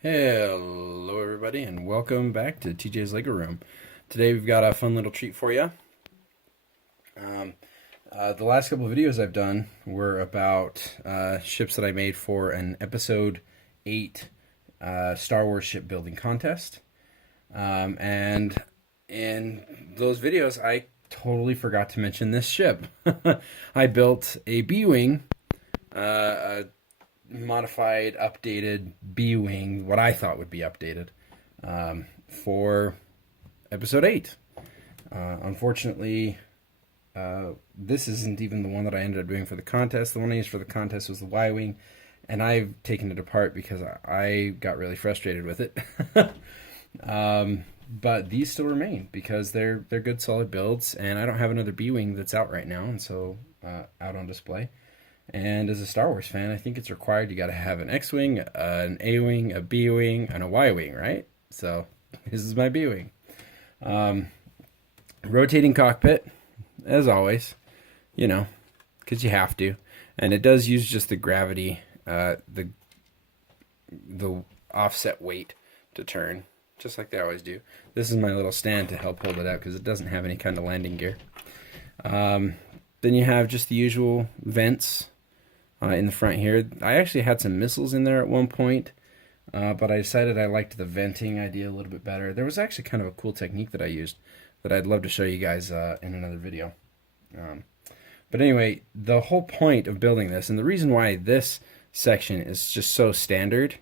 Hello everybody and welcome back to TJ's Lego Room. Today we've got a fun little treat for you. Um, the last couple of videos I've done were about ships that I made for an episode 8 Star Wars shipbuilding contest. And in those videos I totally forgot to mention this ship. I built a B-Wing, a modified, updated B-Wing, what I thought would be updated, for episode 8. Unfortunately, this isn't even the one that I ended up doing for the contest. The one I used for the contest was the Y-Wing, and I've taken it apart because I got really frustrated with it. But these still remain because they're good, solid builds, and I don't have another B-Wing that's out right now, and so out on display. And as a Star Wars fan, I think it's required you got to have an X-Wing, an A-Wing, a B-Wing, and a Y-Wing, right? So this is my B-Wing. Rotating cockpit, as always, because you have to. And it does use just the gravity, the offset weight to turn, just like they always do. This is my little stand to help hold it out because it doesn't have any kind of landing gear. Then you have just the usual vents in the front here. I actually had some missiles in there at one point, but I decided I liked the venting idea a little bit better. There was actually kind of a cool technique that I used that I'd love to show you guys in another video. But anyway, the whole point of building this, and the reason why this section is just so standard,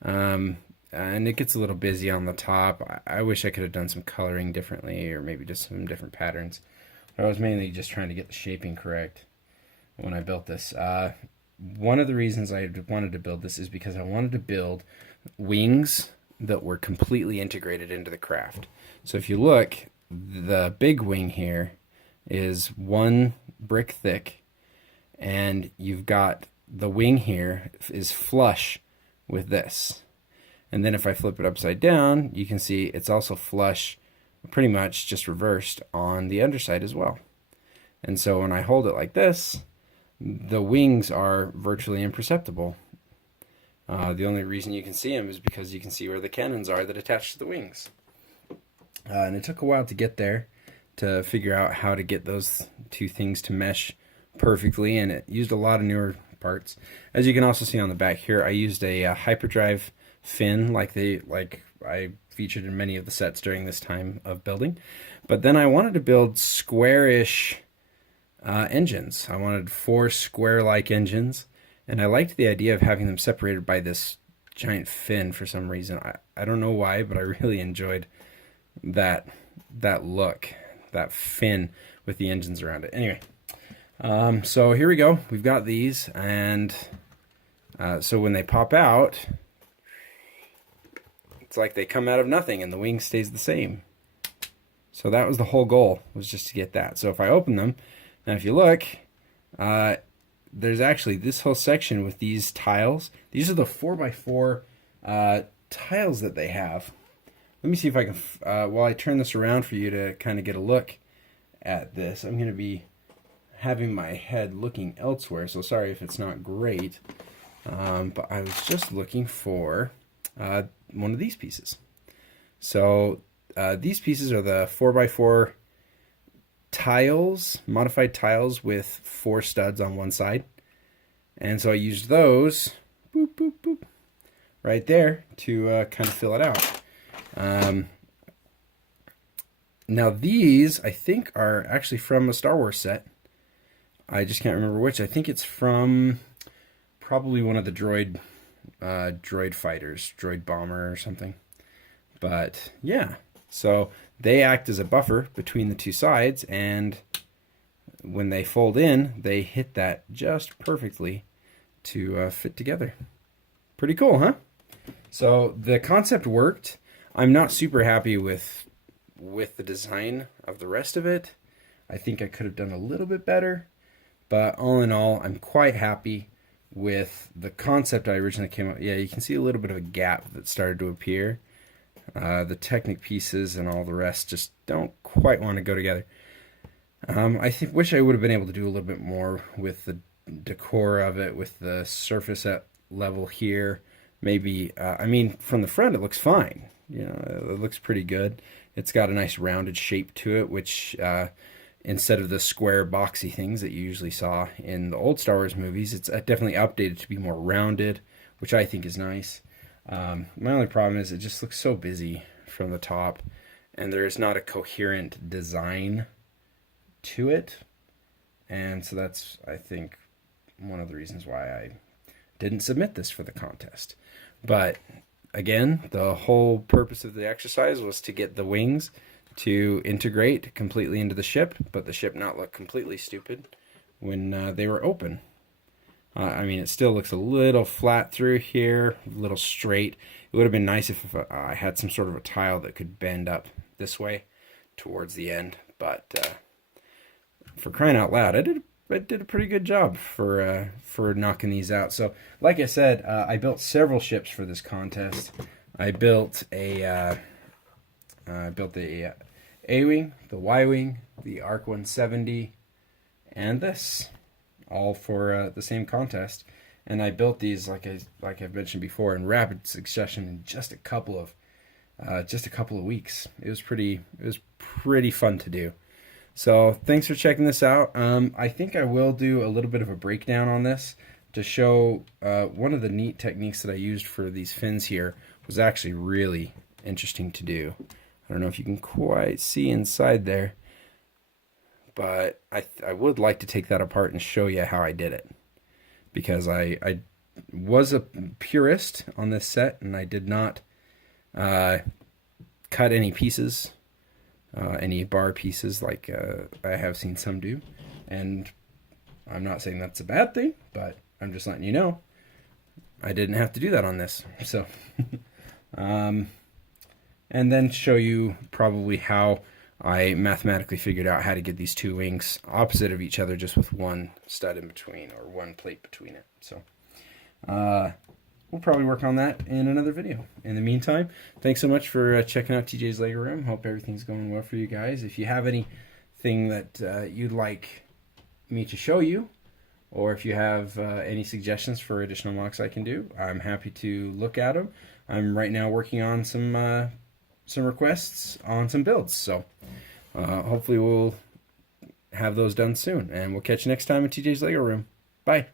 and it gets a little busy on the top. I wish I could have done some coloring differently, or maybe just some different patterns. I was mainly just trying to get the shaping correct when I built this. One of the reasons I wanted to build this is because I wanted to build wings that were completely integrated into the craft. So if you look, the big wing here is 1 brick thick, and you've got the wing here is flush with this. And then if I flip it upside down, you can see it's also flush, pretty much just reversed on the underside as well. And so when I hold it like this, the wings are virtually imperceptible. The only reason you can see them is because you can see where the cannons are that attach to the wings. And it took a while to get there, to figure out how to get those two things to mesh perfectly, and it used a lot of newer parts. As you can also see on the back here, I used a hyperdrive fin like I featured in many of the sets during this time of building. But then I wanted to build squarish engines. I wanted 4 square-like engines, and I liked the idea of having them separated by this giant fin for some reason. I don't know why, but I really enjoyed that look, that fin with the engines around it. Anyway, so here we go. We've got these, and so when they pop out, it's like they come out of nothing and the wing stays the same. So that was the whole goal, was just to get that. So if I open them, now if you look, there's actually this whole section with these tiles. These are the 4x4 tiles that they have. Let me see if I can, while I turn this around for you to kind of get a look at this, I'm going to be having my head looking elsewhere, so sorry if it's not great. But I was just looking for one of these pieces. So these pieces are the 4x4 tiles, modified tiles with 4 studs on one side. And so I used those, boop, boop, boop, right there to kind of fill it out. Now these, I think, are actually from a Star Wars set. I just can't remember which. I think it's from probably one of the droid fighters, droid bomber or something. But yeah, so they act as a buffer between the two sides, and when they fold in, they hit that just perfectly to fit together. Pretty cool, huh? So the concept worked. I'm not super happy with the design of the rest of it. I think I could have done a little bit better, but all in all, I'm quite happy with the concept I originally came up. Yeah, you can see a little bit of a gap that started to appear. The Technic pieces and all the rest just don't quite want to go together. I wish I would have been able to do a little bit more with the decor of it, with the surface at level here, maybe, I mean, from the front it looks fine. You know, it looks pretty good. It's got a nice rounded shape to it, which instead of the square boxy things that you usually saw in the old Star Wars movies, it's definitely updated to be more rounded, which I think is nice. My only problem is it just looks so busy from the top, and there is not a coherent design to it. And so that's, I think, one of the reasons why I didn't submit this for the contest. But again, the whole purpose of the exercise was to get the wings to integrate completely into the ship, but the ship not look completely stupid when they were open. I mean, it still looks a little flat through here, a little straight. It would have been nice if I had some sort of a tile that could bend up this way towards the end. But for crying out loud, I did a pretty good job for knocking these out. So, like I said, I built several ships for this contest. I built the A-wing, the Y-wing, the Arc 170, and this, all for the same contest. And I built these, like I've mentioned before, in rapid succession in just a couple of weeks. It was pretty fun to do. So thanks for checking this out. I think I will do a little bit of a breakdown on this to show one of the neat techniques that I used for these fins here was actually really interesting to do. I don't know if you can quite see inside there, but I would like to take that apart and show you how I did it, because I was a purist on this set and I did not cut any pieces, any bar pieces like I have seen some do. And I'm not saying that's a bad thing, but I'm just letting you know I didn't have to do that on this. So and then show you probably how I mathematically figured out how to get these two wings opposite of each other, just with one stud in between, or one plate between it. So we'll probably work on that in another video. In the meantime, thanks so much for checking out TJ's Lego Room. Hope everything's going well for you guys. If you have anything that you'd like me to show you, or if you have any suggestions for additional mocks I can do, I'm happy to look at them. I'm right now working on some requests on some builds, so hopefully we'll have those done soon, and we'll catch you next time in TJ's Lego Room. Bye.